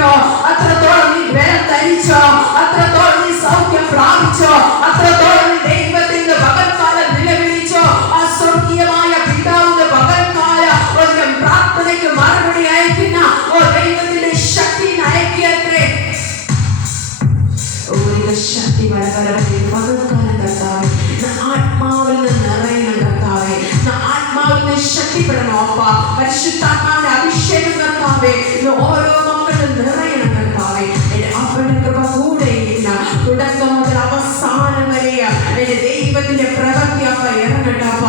രക്ഷിക്കപ്പെട്ടോ, അത്രത്തോളം നീ ബലം ധരിച്ചോ, അത്രത്തോളം നീ സൗഖ്യം പ്രാപിച്ചോ, അത്രത്തോളം നീ ദൈവത്തിന്റെ പകൽക്കാലം നിലവിളിച്ചോ. ആ സ്വർഗീയമായ പിതാവിന്റെ പകൽക്കാല ഒരു പ്രാർത്ഥനയ്ക്ക് മറുപടി അയക്കുന്ന ദൈവത്തിന്റെ ശക്തി അയക്കിയത്രേ. ശക്തി പകൽക്കാലം കർത്താവേ, ആത്മാവിൽ നിന്ന് നിറയണം കർത്താവേ, ആത്മാവിൽ നിന്ന് ശക്തിപ്പെടണം അപ്പ. പരിശുദ്ധാത്മാവിന്റെ അഭിഷേകം കർത്താവേ ഓരോ മക്കളും നിറയണം കർത്താവേ. എന്റെ അപ്പന്റെ കൃപ കൂടെയില്ല, തുടക്കം മുതൽ അവസാനം വരെ എന്റെ ദൈവത്തിന്റെ പ്രവൃത്തി അപ്പ ഇറങ്ങട്ടപ്പ.